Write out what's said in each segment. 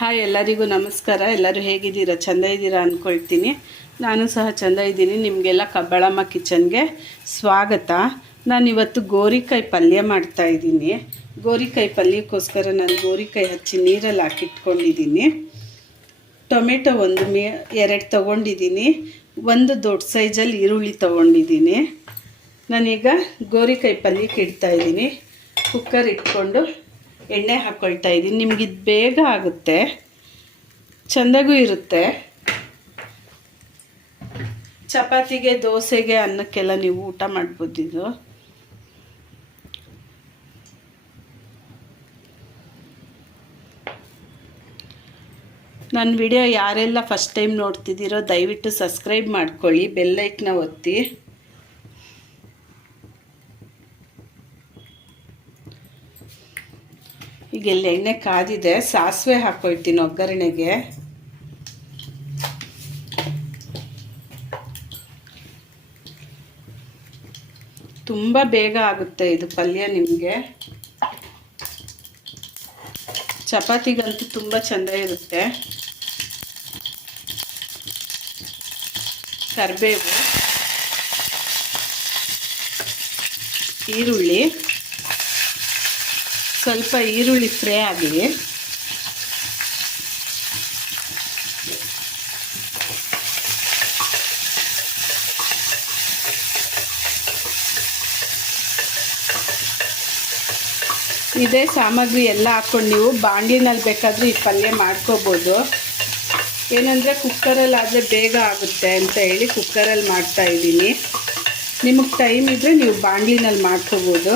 Hi, ಎಲ್ಲರಿಗೂ ನಮಸ್ಕಾರ. ಎಲ್ಲರೂ ಹೇಗಿದ್ದೀರಾ? ಚೆಂದ ಇದ್ದೀರಾ ಅಂದ್ಕೊಳ್ತೀನಿ ನಾನು ಸಹ ಚೆಂದ ಇದ್ದೀನಿ. ನಿಮಗೆಲ್ಲ ಕಬ್ಬಳಮ್ಮ ಕಿಚನ್ಗೆ ಸ್ವಾಗತ. ನಾನು ಇವತ್ತು ಗೋರಿಕಾಯಿ ಪಲ್ಯ ಮಾಡ್ತಾ ಇದ್ದೀನಿ. ಗೋರಿಕಾಯಿ ಪಲ್ಯಕ್ಕೋಸ್ಕರ ನಾನು ಗೋರಿಕಾಯಿ ಹಚ್ಚಿ ನೀರಲ್ಲಿ ಹಾಕಿಟ್ಕೊಂಡಿದ್ದೀನಿ. ಟೊಮೆಟೊ ಒಂದು ಮೇ, ಎರಡು ತೊಗೊಂಡಿದ್ದೀನಿ. ಒಂದು ದೊಡ್ಡ ಸೈಜಲ್ಲಿ ಈರುಳ್ಳಿ ತೊಗೊಂಡಿದ್ದೀನಿ. ನಾನೀಗ ಗೋರಿಕಾಯಿ ಪಲ್ಯಕ್ಕೆ ಇಡ್ತಾಯಿದ್ದೀನಿ ಕುಕ್ಕರ್ ಇಟ್ಕೊಂಡು ಎಣ್ಣೆ ಹಾಕ್ಕೊಳ್ತಾ ಇದ್ದೀನಿ. ನಿಮ್ಗೆ ಇದು ಬೇಗ ಆಗುತ್ತೆ. ಚೆಂದಾಗೂ ಇರುತ್ತೆ. ಚಪಾತಿಗೆ, ದೋಸೆಗೆ ಅನ್ನಕ್ಕೆಲ್ಲ ನೀವು ಊಟ ಮಾಡ್ಬೋದು ಇದು. ನನ್ನ ವಿಡಿಯೋ ಯಾರೆಲ್ಲ ಫಸ್ಟ್ ಟೈಮ್ ನೋಡ್ತಿದ್ದೀರೋ ದಯವಿಟ್ಟು ಸಬ್ಸ್ಕ್ರೈಬ್ ಮಾಡ್ಕೊಳ್ಳಿ. ಬೆಲ್ಲೈಕ್ನ ಒತ್ತಿ. ಈಗ ಇಲ್ಲಿ ಎಣ್ಣೆ ಕಾದಿದೆ, ಸಾಸಿವೆ ಹಾಕ್ಕೊಳ್ತೀನಿ ಒಗ್ಗರಣೆಗೆ. ತುಂಬ ಬೇಗ ಆಗುತ್ತೆ ಇದು ಪಲ್ಯ ನಿಮಗೆ. ಚಪಾತಿಗಂತೂ ತುಂಬ ಚೆಂದ ಇರುತ್ತೆ. ಕರಿಬೇವು, ಈರುಳ್ಳಿ. ಸ್ವಲ್ಪ ಈರುಳ್ಳಿ ಫ್ರೈ ಆಗಲಿ ಇದೇ ಸಾಮಗ್ರಿ ಎಲ್ಲ ಹಾಕ್ಕೊಂಡು ನೀವು ಬಾಂಡ್ಲಿನಲ್ಲಿ ಬೇಕಾದರೂ ಈ ಪಲ್ಯ ಮಾಡ್ಕೋಬೋದು. ಏನಂದರೆ ಕುಕ್ಕರಲ್ಲಿ ಆದರೆ ಬೇಗ ಆಗುತ್ತೆ ಅಂತ ಹೇಳಿ ಕುಕ್ಕರಲ್ಲಿ ಮಾಡ್ತಾ ಇದ್ದೀನಿ. ನಿಮಗೆ ಟೈಮ್ ಇದ್ದರೆ ನೀವು ಬಾಂಡ್ಲಿನಲ್ಲಿ ಮಾಡ್ಕೋಬೋದು.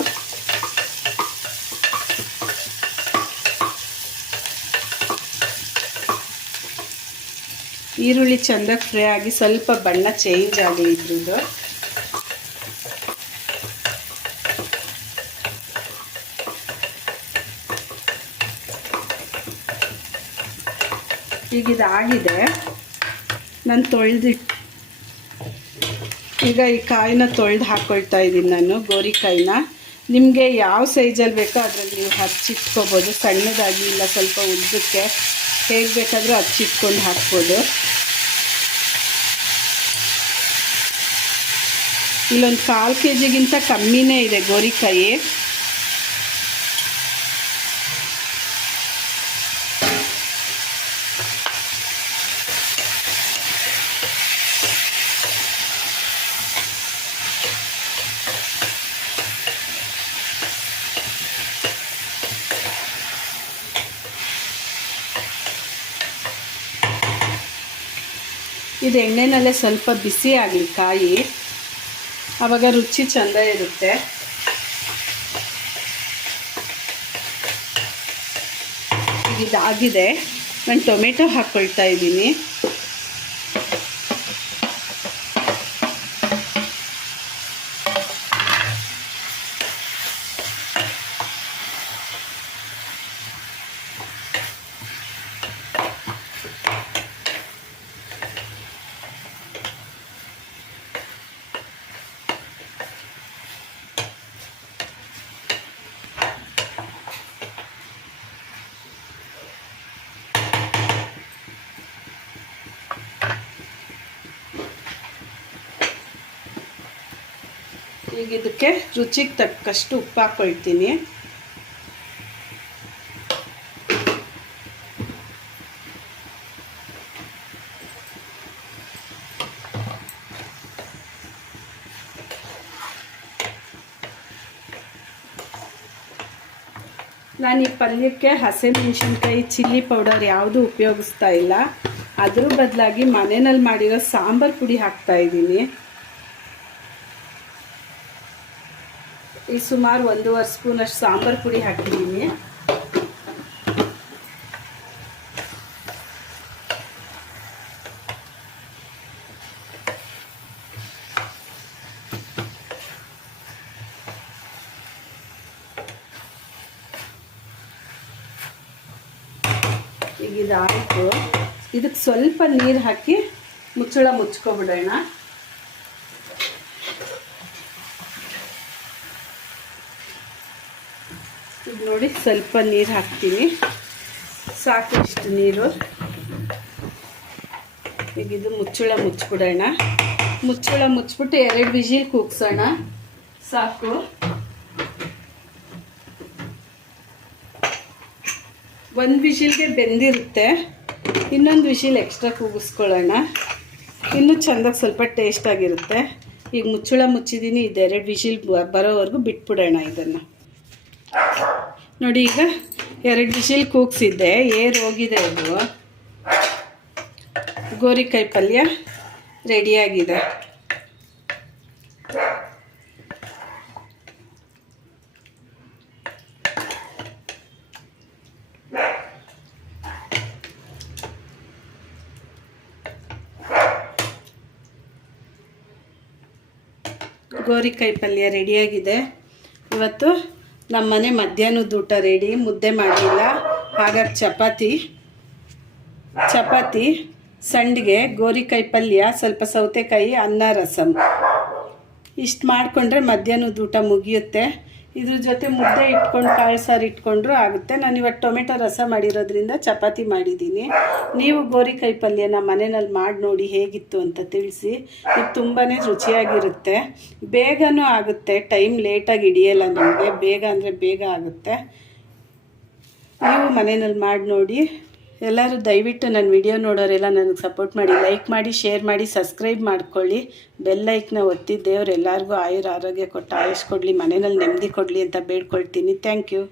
ಈರುಳ್ಳಿ ಚಂದ ಫ್ರೈ ಆಗಿ ಸ್ವಲ್ಪ ಬಣ್ಣ ಚೇಂಜ್ ಆಗಿ ಇದ್ರದ್ದು. ಈಗ ಇದಾಗಿದೆ. ನಾನು ತೊಳೆದಿಟ್ಟು ಈಗ ಈ ಕಾಯಿನ ತೊಳೆದು ಹಾಕ್ಕೊಳ್ತಾ ಇದ್ದೀನಿ ನಾನು ಗೋರಿಕಾಯಿನ ನಿಮಗೆ ಯಾವ ಸೈಜಲ್ಲಿ ಬೇಕೋ ಅದರಲ್ಲಿ ನೀವು ಹಚ್ಚಿಟ್ಕೋಬೋದು. ಸಣ್ಣದಾಗಿ ಇಲ್ಲ, ಸ್ವಲ್ಪ ಉದ್ದಕ್ಕೆ. ಹೇಗೆ ಬೇಕಾದರೂ ಹಚ್ಚಿಟ್ಕೊಂಡು ಹಾಕ್ಬೋದು. ಇಲ್ಲೊಂದು ಕಾಲು ಕೆ ಜಿಗಿಂತ ಕಮ್ಮಿನೇ ಇದೆ ಗೋರಿಕಾಯಿ. ಇದು ಎಣ್ಣೆನಲ್ಲೇ ಸ್ವಲ್ಪ ಬಿಸಿ ಆಗಲಿ ಕಾಯಿ. ಆವಾಗ ರುಚಿ ಚೆಂದ ಇರುತ್ತೆ. ಇದಾಗಿದೆ ನಾನು ಟೊಮೆಟೊ ಹಾಕ್ಕೊಳ್ತಾ ಇದ್ದೀನಿ. ಈಗ ಇದಕ್ಕೆ ರುಚಿಗೆ ತಕ್ಕಷ್ಟು ಉಪ್ಪು ಹಾಕ್ಕೊಳ್ತೀನಿ ನಾನು ಈ ಪಲ್ಯಕ್ಕೆ ಹಸಿಮೆಣಸಿನ್ಕಾಯಿ, ಚಿಲ್ಲಿ ಪೌಡರ್ ಯಾವುದೂ ಉಪಯೋಗಿಸ್ತಾ ಇಲ್ಲ. ಅದ್ರ ಬದಲಾಗಿ ಮನೆಯಲ್ಲಿ ಮಾಡಿರೋ ಸಾಂಬಾರು ಪುಡಿ ಹಾಕ್ತಾ ಇದ್ದೀನಿ. ಈ ಸುಮಾರು ಒಂದೂವರೆ ಸ್ಪೂನಷ್ಟು ಸಾಂಬಾರು ಪುಡಿ ಹಾಕಿದ್ದೀನಿ. ಈಗ ಇದಾಯಿತು. ಇದಕ್ಕೆ ಸ್ವಲ್ಪ ನೀರು ಹಾಕಿ ಮುಚ್ಚಳ ಮುಚ್ಕೊಬಿಡೋಣ. ಈಗ ನೋಡಿ ಸ್ವಲ್ಪ ನೀರು ಹಾಕ್ತೀನಿ. ಸಾಕು ಇಷ್ಟು ನೀರು. ಈಗ ಇದು ಮುಚ್ಚಳ ಮುಚ್ಚಿಬಿಡೋಣ. ಮುಚ್ಚಳ ಮುಚ್ಚಿಬಿಟ್ಟು ಎರಡು ವಿಜಿಲ್ ಕೂಗ್ಸೋಣ. ಸಾಕು. ಒಂದು ವಿಜಿಲ್ಗೆ ಬೆಂದಿರುತ್ತೆ. ಇನ್ನೊಂದು ವಿಜಿಲ್ ಎಕ್ಸ್ಟ್ರಾ ಕೂಗಿಸ್ಕೊಳ್ಳೋಣ. ಇನ್ನೂ ಚೆಂದಾಗಿ ಸ್ವಲ್ಪ ಟೇಸ್ಟಾಗಿರುತ್ತೆ ಈಗ ಮುಚ್ಚಳ ಮುಚ್ಚಿದ್ದೀನಿ ಇದೆರಡು ವಿಜಿಲ್ ಬರೋವರೆಗೂ ಬಿಟ್ಬಿಡೋಣ ಇದನ್ನು. ನೋಡಿ, ಈಗ ಎರಡು ವಿಜಿಲ್ ಕೂಗ್ಸಿದ್ದೆ. ಏರ್ ಹೋಗಿದೆ ಅದು. ಗೋರಿಕಾಯಿ ಪಲ್ಯ ರೆಡಿಯಾಗಿದೆ ಗೋರಿಕಾಯಿ ಪಲ್ಯ ರೆಡಿಯಾಗಿದೆ ಇವತ್ತು ನಮ್ಮ ಮನೆ ಮಧ್ಯಾಹ್ನದ ಊಟ ರೆಡಿ, ಮುದ್ದೆ ಮಾಡಿಲ್ಲ. ಹಾಗಾಗಿ ಚಪಾತಿ ಚಪಾತಿ, ಸಂಡಿಗೆ, ಗೋರಿಕಾಯಿ ಪಲ್ಯ, ಸ್ವಲ್ಪ ಸೌತೆಕಾಯಿ, ಅನ್ನ ರಸಮ್ ಇಷ್ಟು ಮಾಡಿಕೊಂಡ್ರೆ ಮಧ್ಯಾಹ್ನದ ಊಟ ಮುಗಿಯುತ್ತೆ. ಇದ್ರ ಜೊತೆ ಮುದ್ದೆ ಇಟ್ಕೊಂಡು ಕಾಳು ಸಾರು ಇಟ್ಕೊಂಡ್ರೂ ಆಗುತ್ತೆ. ನಾನು ಇವತ್ತು ಟೊಮೆಟೊ ರಸ ಮಾಡಿರೋದ್ರಿಂದ ಚಪಾತಿ ಮಾಡಿದ್ದೀನಿ. ನೀವು ಗೋರಿಕಾಯಿ ಪಲ್ಯನ ಮನೆಯಲ್ಲಿ ಮಾಡಿ ನೋಡಿ ಹೇಗಿತ್ತು ಅಂತ ತಿಳಿಸಿ. ಇದು ತುಂಬಾ ರುಚಿಯಾಗಿರುತ್ತೆ. ಬೇಗನೂ ಆಗುತ್ತೆ. ಟೈಮ್ ಲೇಟಾಗಿ ಹಿಡಿಯಲ್ಲ ನಿಮಗೆ. ಬೇಗ ಅಂದರೆ ಬೇಗ ಆಗುತ್ತೆ. ನೀವು ಮನೆಯಲ್ಲಿ ಮಾಡಿ ನೋಡಿ ಎಲ್ಲರೂ ದಯವಿಟ್ಟು ನನ್ನ ವಿಡಿಯೋ ನೋಡೋರೆಲ್ಲ ನನಗೆ ಸಪೋರ್ಟ್ ಮಾಡಿ, ಲೈಕ್ ಮಾಡಿ, ಶೇರ್ ಮಾಡಿ, ಸಬ್ಸ್ಕ್ರೈಬ್ ಮಾಡ್ಕೊಳ್ಳಿ. ಬೆಲ್ ಲೈಕ್ನ ಒತ್ತಿ ದೇವ್ರು ಎಲ್ಲರಿಗೂ ಆಯುರ ಆರೋಗ್ಯ ಕೊಟ್ಟು ಆಯುಷ್ ಕೊಡಲಿ, ಮನೆಯಲ್ಲಿ ನೆಮ್ಮದಿ ಕೊಡಲಿ ಅಂತ ಬೇಡ್ಕೊಳ್ತೀನಿ. Thank you.